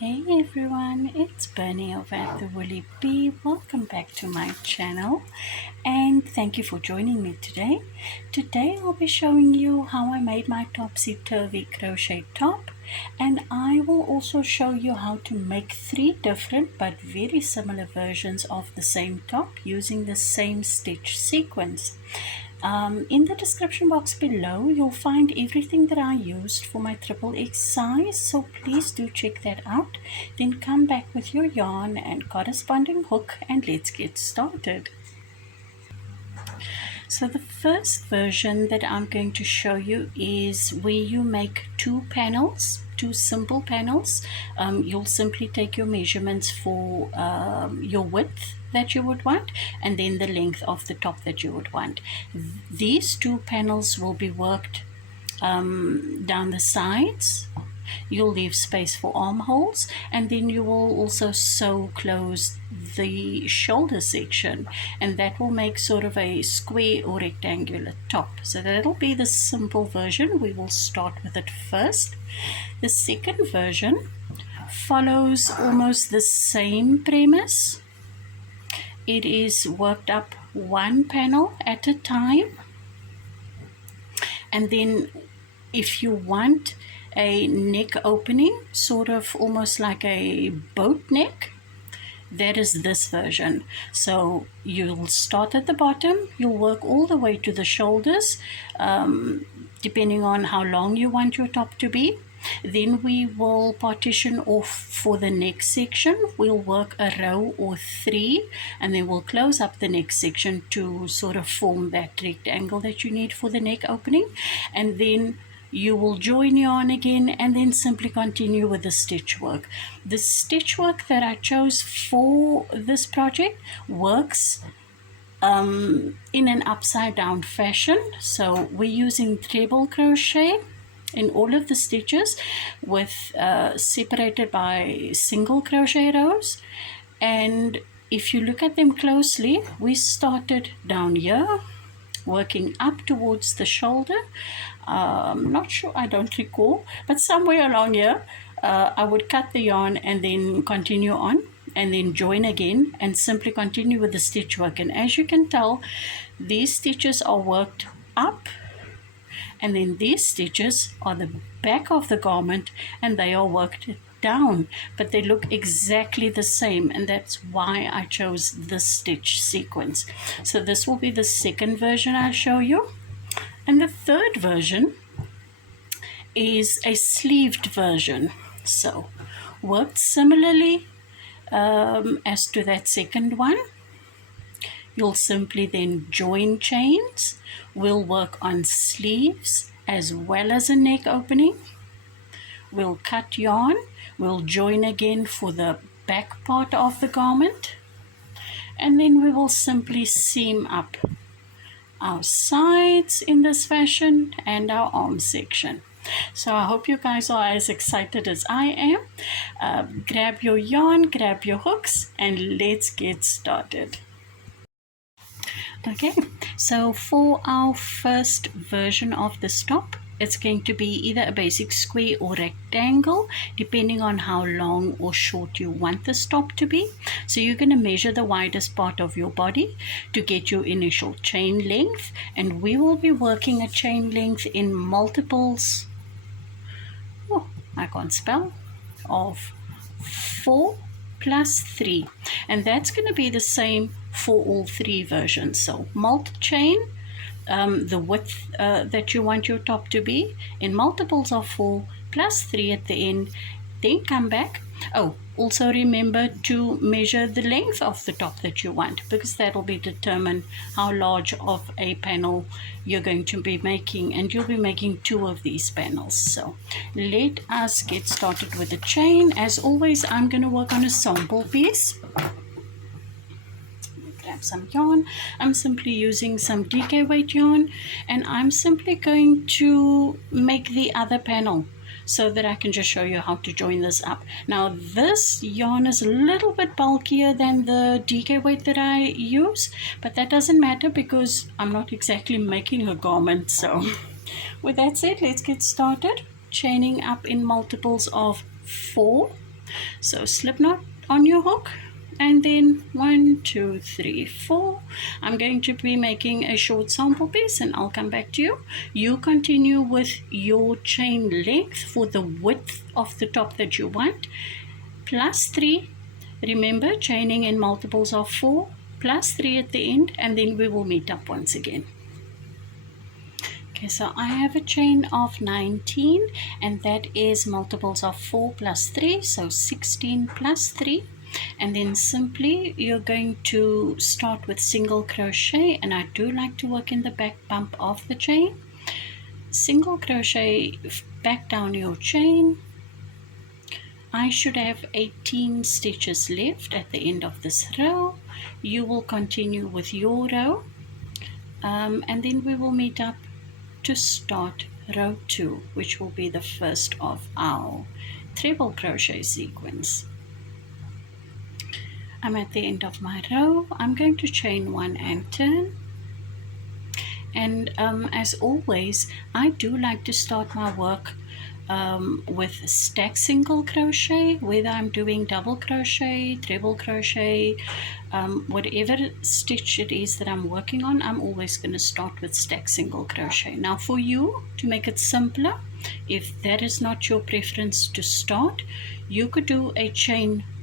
Hey everyone, it's Bernie over at the Woolly Bee. Welcome back to my channel and thank you for joining me today. Today I'll be showing you how I made my Topsy Turvy Crochet top, and I will also show you how to make 3 different but very similar versions of the same top using the same stitch sequence. In the description box below, you'll find everything that I used for my XXX size, so please do check that out. Then come back with your yarn and corresponding hook and let's get started. So the first version that I'm going to show you is where you make 2 panels, 2 simple panels. You'll simply take your measurements for your width that you would want and then the length of the top that you would want. These 2 panels will be worked down the sides. You'll leave space for armholes, and then you will also sew close the shoulder section, and that will make sort of a square or rectangular top. So that'll be the simple version. We will start with it first. The second version follows almost the same premise. It is worked up 1 panel at a time, and then if you want a neck opening, sort of almost like a boat neck, that is this version. So you'll start at the bottom, you'll work all the way to the shoulders, depending on how long you want your top to be. Then we will partition off for the next section. We'll work a row or 3, and then we'll close up the next section to sort of form that rectangle that you need for the neck opening. And then you will join yarn again and then simply continue with the stitch work. The stitch work that I chose for this project works in an upside down fashion. So we're using treble crochet in all of the stitches with separated by single crochet rows. And if you look at them closely, we started down here working up towards the shoulder. Not sure, I don't recall, but somewhere along here I would cut the yarn and then continue on and then join again and simply continue with the stitch work. And as you can tell, these stitches are worked up, and then these stitches are the back of the garment and they are worked down, but they look exactly the same, and that's why I chose this stitch sequence. So this will be the second version I'll show you. And the third version is a sleeved version, so worked similarly as to that second one. You'll simply then join chains. We'll work on sleeves as well as a neck opening. We'll cut yarn. We'll join again for the back part of the garment, and then we will simply seam up our sides in this fashion and our arm section. So I hope you guys are as excited as I am. Grab your yarn, grab your hooks, and let's get started. Okay, so for our first version of this top, it's going to be either a basic square or rectangle, depending on how long or short you want this top to be. So you're going to measure the widest part of your body to get your initial chain length, and we will be working a chain length in multiples, I can't spell, of 4 plus 3, and that's going to be the same for all 3 versions. So multi-chain, the width that you want your top to be in multiples of 4 plus 3 at the end, then come back. Oh, also remember to measure the length of the top that you want, because that will be determine how large of a panel you're going to be making, and you'll be making 2 of these panels. So let us get started with the chain. As always, I'm going to work on a sample piece. Grab some yarn. I'm simply using some DK weight yarn, and I'm simply going to make the other panel so that I can just show you how to join this up. Now this yarn is a little bit bulkier than the DK weight that I use, but that doesn't matter because I'm not exactly making a garment. So with that said, let's get started. Chaining up in multiples of 4. So slip knot on your hook, and then 1, 2, 3, 4. I'm going to be making a short sample piece and I'll come back to you. You continue with your chain length for the width of the top that you want, plus 3. Remember, chaining in multiples of 4, plus 3 at the end, and then we will meet up once again. Okay, so I have a chain of 19, and that is multiples of 4 plus 3, so 16 plus 3. And then simply you're going to start with single crochet, and I do like to work in the back bump of the chain. Single crochet back down your chain. I should have 18 stitches left at the end of this row. You will continue with your row, and then we will meet up to start row 2, which will be the first of our treble crochet sequence. I'm at the end of my row. I'm going to chain 1 and turn. And as always, I do like to start my work with stack single crochet, whether I'm doing double crochet, treble crochet, whatever stitch it is that I'm working on, I'm always going to start with stack single crochet. Now for you, to make it simpler, if that is not your preference to start, you could do a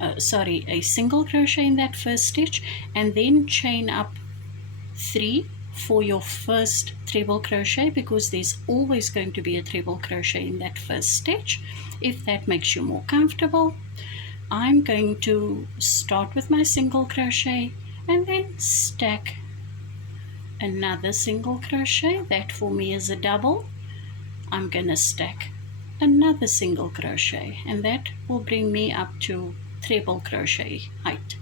a single crochet in that first stitch, and then chain up 3 for your first treble crochet, because there's always going to be a treble crochet in that first stitch, if that makes you more comfortable. I'm going to start with my single crochet and then stack another single crochet. That for me is a double. I'm going to stack another single crochet, and that will bring me up to treble crochet height.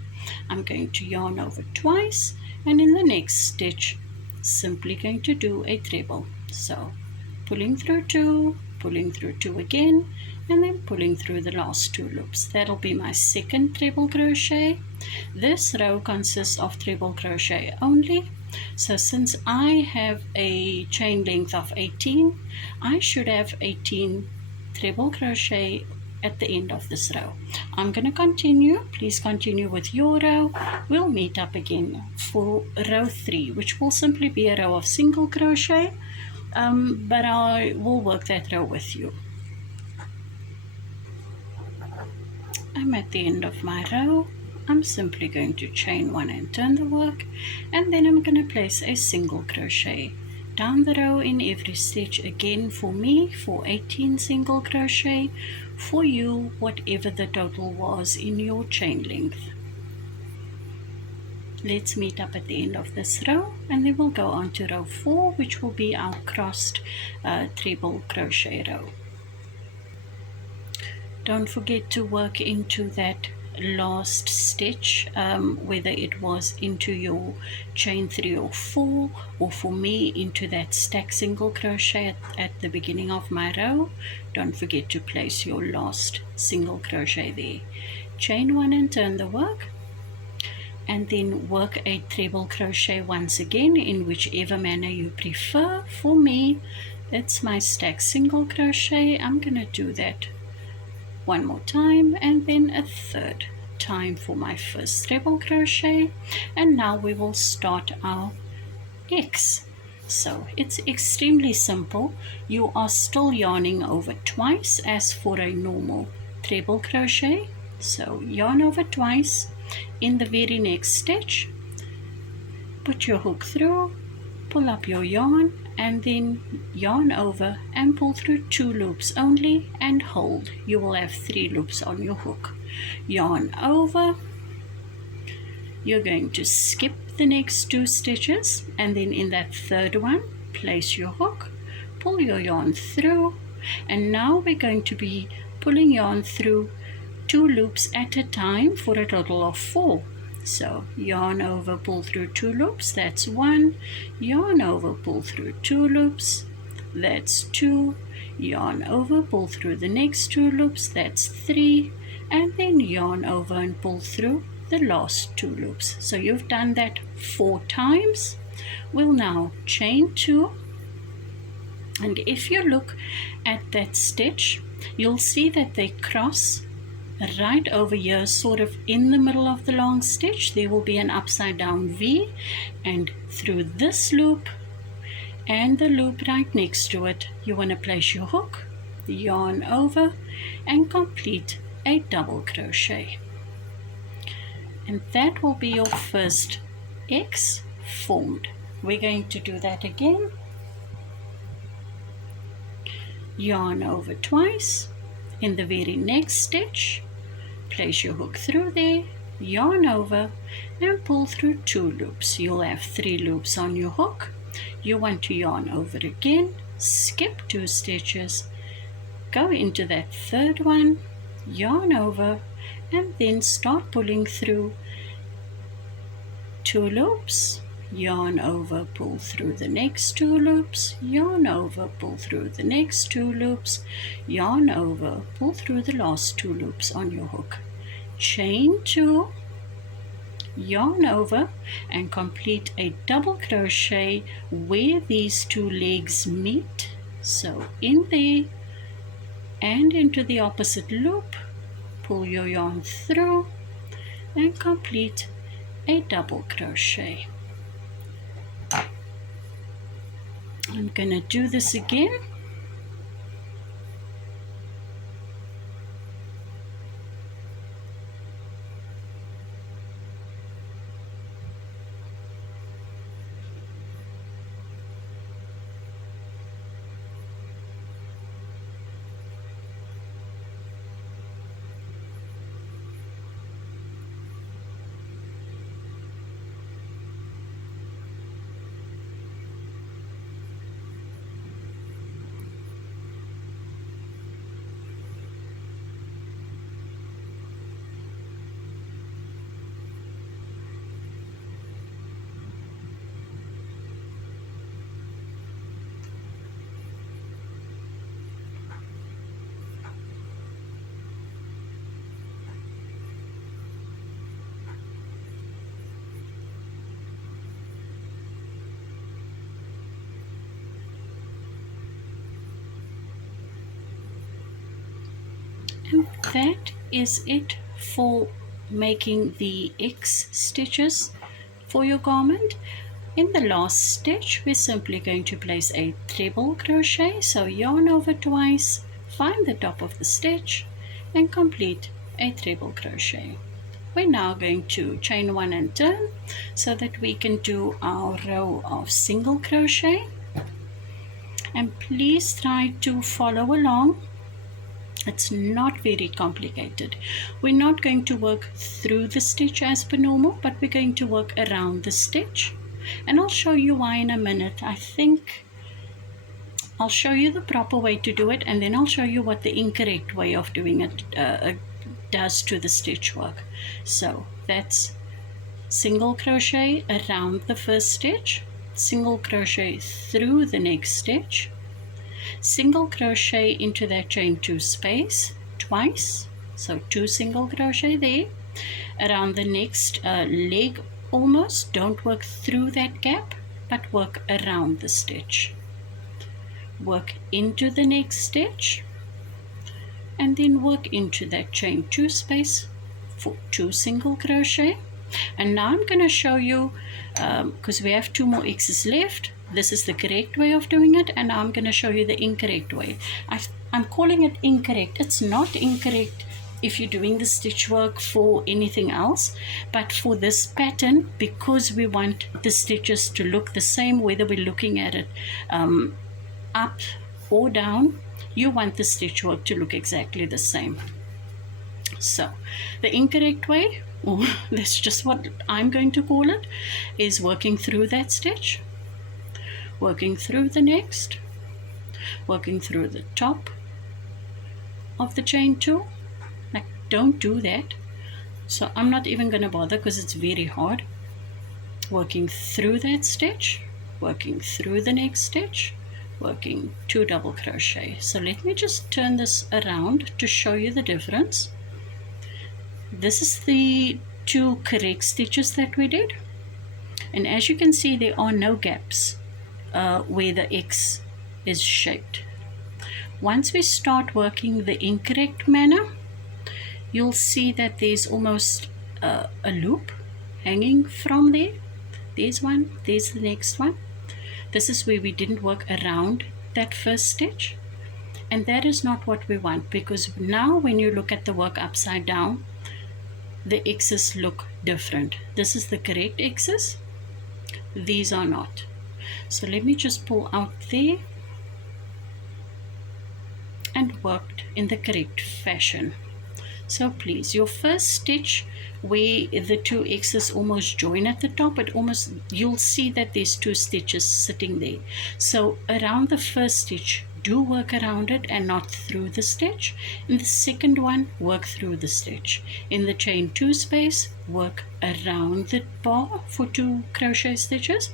I'm going to yarn over twice, and in the next stitch simply going to do a treble. So pulling through 2, pulling through 2 again, and then pulling through the last 2 loops. That'll be my second treble crochet. This row consists of treble crochet only. So since I have a chain length of 18, I should have 18 treble crochet at the end of this row. I'm going to continue. Please continue with your row. We'll meet up again for row 3, which will simply be a row of single crochet, but I will work that row with you. I'm at the end of my row. I'm simply going to chain 1 and turn the work, and then I'm going to place a single crochet down the row in every stitch. Again, for me, for 18 single crochet, for you, whatever the total was in your chain length. Let's meet up at the end of this row, and then we'll go on to row 4, which will be our crossed treble crochet row. Don't forget to work into that last stitch, whether it was into your chain 3 or 4, or for me into that stack single crochet at the beginning of my row. Don't forget to place your last single crochet there. Chain 1 and turn the work, and then work a treble crochet once again in whichever manner you prefer. For me, it's my stack single crochet. I'm gonna do that one more time, and then a third time for my first treble crochet. And now we will start our X. So it's extremely simple. You are still yarning over twice as for a normal treble crochet. So yarn over twice. In the very next stitch, put your hook through, pull up your yarn, and then yarn over and pull through 2 loops only and hold. You will have 3 loops on your hook. Yarn over. You're going to skip the next 2 stitches, and then in that third one, place your hook, pull your yarn through, and now we're going to be pulling yarn through 2 loops at a time for a total of 4. So yarn over, pull through 2 loops, that's 1. Yarn over, pull through 2 loops, that's 2. Yarn over, pull through the next 2 loops, that's 3. And then yarn over and pull through the last 2 loops. So you've done that 4 times. We'll now chain 2, and if you look at that stitch, you'll see that they cross right over here, sort of in the middle of the long stitch, there will be an upside down V, and through this loop and the loop right next to it, you want to place your hook, yarn over, and complete a double crochet. And that will be your first X formed. We're going to do that again. Yarn over twice. In the very next stitch, place your hook through there, yarn over, and pull through 2 loops. You'll have 3 loops on your hook. You want to yarn over again, skip 2 stitches, go into that third one, yarn over, and then start pulling through 2 loops, yarn over, pull through the next 2 loops, yarn over, pull through the next 2 loops, yarn over, pull through the last 2 loops on your hook. Chain 2, yarn over, and complete a double crochet where these 2 legs meet. So in there and into the opposite loop, pull your yarn through and complete a double crochet. I'm going to do this again. And that is it for making the X stitches for your garment. In the last stitch, we're simply going to place a treble crochet. So yarn over twice, find the top of the stitch, and complete a treble crochet. We're now going to chain 1 and turn so that we can do our row of single crochet. And please try to follow along. It's not very complicated. We're not going to work through the stitch as per normal, but we're going to work around the stitch. And I'll show you why in a minute. I think I'll show you the proper way to do it, and then I'll show you what the incorrect way of doing it does to the stitch work. So that's single crochet around the first stitch, single crochet through the next stitch, single crochet into that chain 2 space twice, so 2 single crochet there around the next leg. Almost don't work through that gap, but work around the stitch, work into the next stitch, and then work into that chain 2 space for 2 single crochet. And now I'm going to show you, because we have 2 more X's left. This is the correct way of doing it, and I'm going to show you the incorrect way. I'm calling it incorrect. It's not incorrect if you're doing the stitch work for anything else, but for this pattern, because we want the stitches to look the same whether we're looking at it up or down, you want the stitch work to look exactly the same. So the incorrect way, or that's just what I'm going to call it, is working through that stitch, working through the next, working through the top of the chain 2. Like, don't do that. So I'm not even going to bother because it's very hard. Working through that stitch, working through the next stitch, working 2 double crochet. So let me just turn this around to show you the difference. This is the 2 correct stitches that we did, and as you can see, there are no gaps where the X is shaped. Once we start working the incorrect manner, you'll see that there's almost a loop hanging from there. There's one, there's the next one. This is where we didn't work around that first stitch, and that is not what we want, because now when you look at the work upside down, the X's look different. This is the correct X's, these are not. So let me just pull out there and worked in the correct fashion. So please, your first stitch where the two X's almost join at the top, you'll see that there's two stitches sitting there. So around the first stitch, do work around it and not through the stitch. In the second one, work through the stitch. In the chain 2 space, work around the bar for 2 crochet stitches,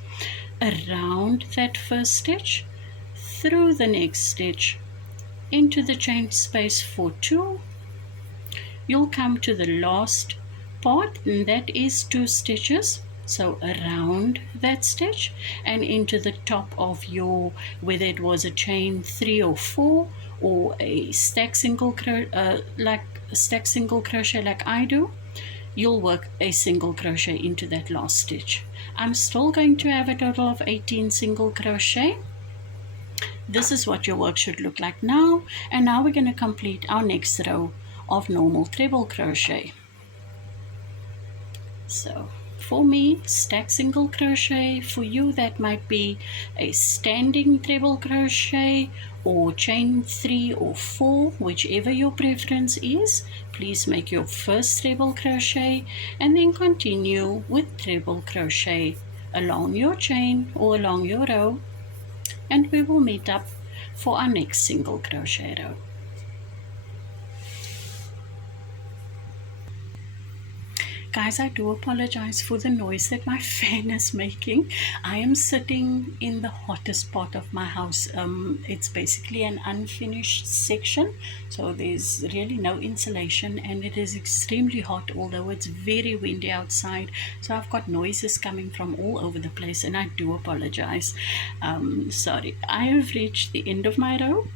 around that first stitch, through the next stitch, into the chain space for 2. You'll come to the last part, and that is 2 stitches, so around that stitch and into the top of your, whether it was a chain 3 or 4 or a stack single crochet like I do, you'll work a single crochet into that last stitch. I'm still going to have a total of 18 single crochet. This is what your work should look like now, and now we're going to complete our next row of normal treble crochet. So for me, stack single crochet. For you, that might be a standing treble crochet or chain 3 or 4, whichever your preference is. Please make your first treble crochet and then continue with treble crochet along your chain or along your row, and we will meet up for our next single crochet row. Guys, I do apologize for the noise that my fan is making. I am sitting in the hottest part of my house. It's basically an unfinished section, so there's really no insulation, and it is extremely hot, although it's very windy outside. So I've got noises coming from all over the place, and I do apologize. Sorry. I have reached the end of my row.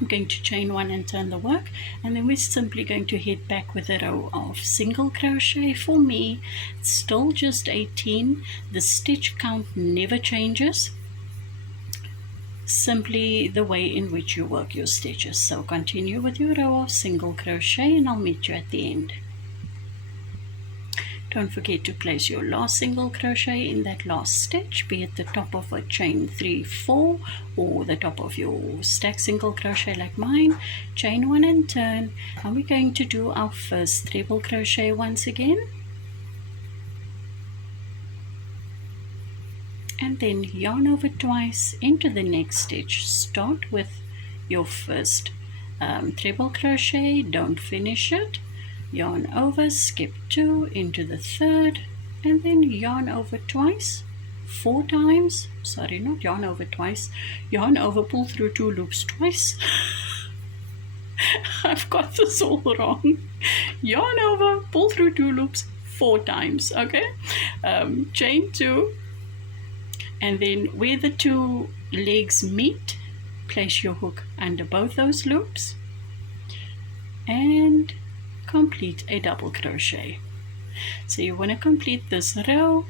I'm going to chain 1 and turn the work, and then we're simply going to head back with a row of single crochet. For me, it's still just 18. The stitch count never changes, simply the way in which you work your stitches. So continue with your row of single crochet, and I'll meet you at the end. Don't forget to place your last single crochet in that last stitch, be it the top of a chain 3, 4 or the top of your stack single crochet like mine. Chain 1 and turn, and we're going to do our first treble crochet once again, and then yarn over twice into the next stitch. Start with your first treble crochet, don't finish it. Yarn over, skip 2 into the third, and then yarn over twice, 4 times. Sorry, not yarn over twice, yarn over, pull through 2 loops twice. I've got this all wrong. Yarn over, pull through 2 loops 4 times. Okay, chain 2, and then where the 2 legs meet, place your hook under both those loops and complete a double crochet. So you want to complete this row,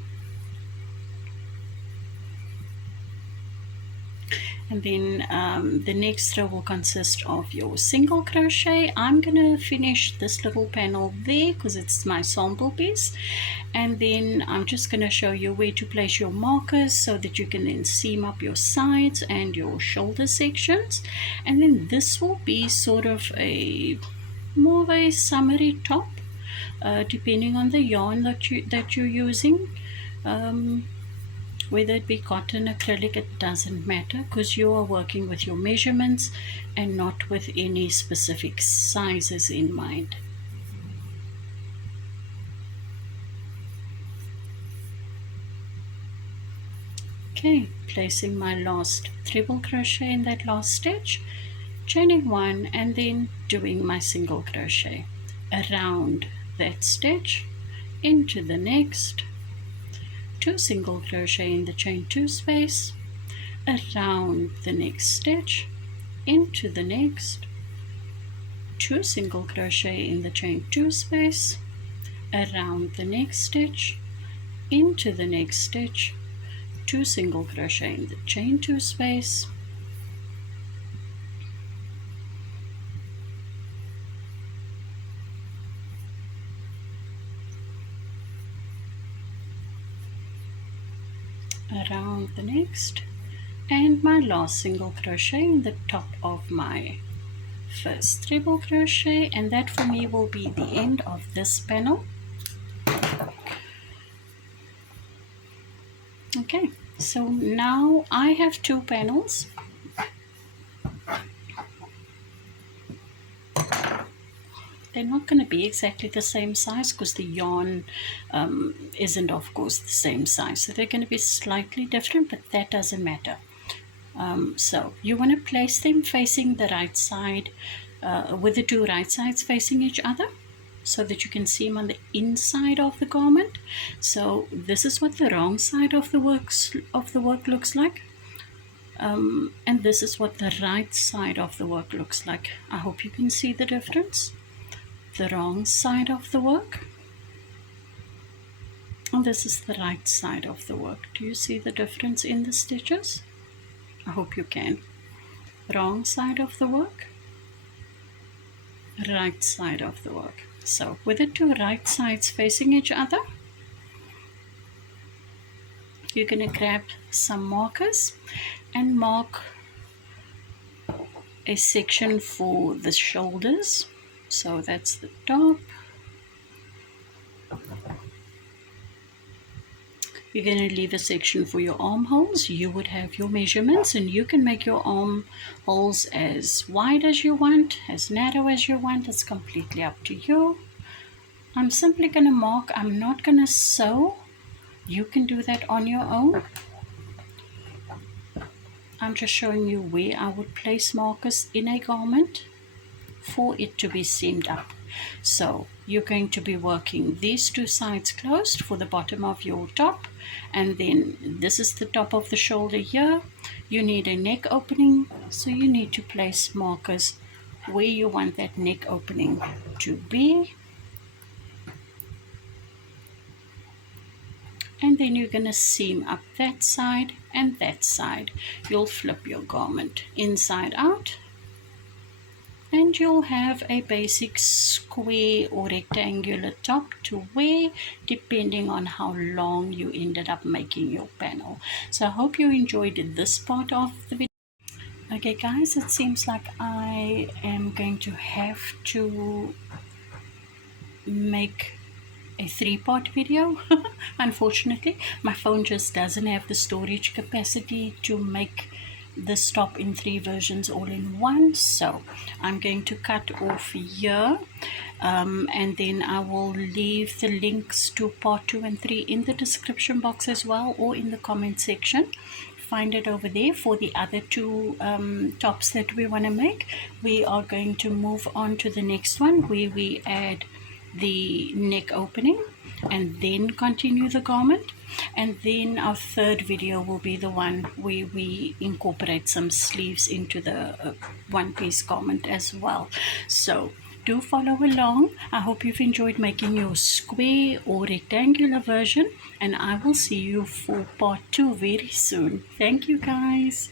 and then the next row will consist of your single crochet. I'm gonna finish this little panel there because it's my sample piece, and then I'm just gonna show you where to place your markers so that you can then seam up your sides and your shoulder sections. And then this will be sort of more of a summery top, depending on the yarn that you're using, whether it be cotton, acrylic, it doesn't matter, because you are working with your measurements and not with any specific sizes in mind. Okay, placing my last treble crochet in that last stitch, chaining 1 and then doing my single crochet around that stitch into the next, 2 single crochet in the chain 2 space, around the next stitch into the next, 2 single crochet in the chain 2 space, around the next stitch, into the next stitch, 2 single crochet in the chain 2 space, around the next, and my last single crochet in the top of my first treble crochet, and that for me will be the end of this panel. Okay, so now I have 2 panels. They're not going to be exactly the same size because the yarn isn't, of course, the same size. So they're going to be slightly different, but that doesn't matter. So you want to place them facing the right side, with the 2 right sides facing each other, so that you can see them on the inside of the garment. So this is what the wrong side of the work looks like. And this is what the right side of the work looks like. I hope you can see the difference. The wrong side of the work, and this is the right side of the work. Do you see the difference in the stitches? I hope you can. Wrong side of the work, right side of the work. So with the 2 right sides facing each other, you're going to grab some markers and mark a section for the shoulders. So that's the top. You're going to leave a section for your armholes. You would have your measurements, and you can make your armholes as wide as you want, as narrow as you want. It's completely up to you. I'm simply going to mark. I'm not going to sew. You can do that on your own. I'm just showing you where I would place markers in a garment for it to be seamed up. So you're going to be working these 2 sides closed for the bottom of your top, and then this is the top of the shoulder here. You need a neck opening, so you need to place markers where you want that neck opening to be. And then you're going to seam up that side and that side. You'll flip your garment inside out, and you'll have a basic square or rectangular top to wear, depending on how long you ended up making your panel. So I hope you enjoyed this part of the video. Okay guys, it seems like I am going to have to make a 3-part video. Unfortunately, my phone just doesn't have the storage capacity to make this top in 3 versions all in one. So I'm going to cut off here, and then I will leave the links to part 2 and 3 in the description box as well, or in the comment section. Find it over there for the other 2 tops that we want to make. We are going to move on to the next one, where we add the neck opening and then continue the garment. And then our 3rd video will be the one where we incorporate some sleeves into the one-piece garment as well. So do follow along. I hope you've enjoyed making your square or rectangular version, and I will see you for part 2 very soon. Thank you guys.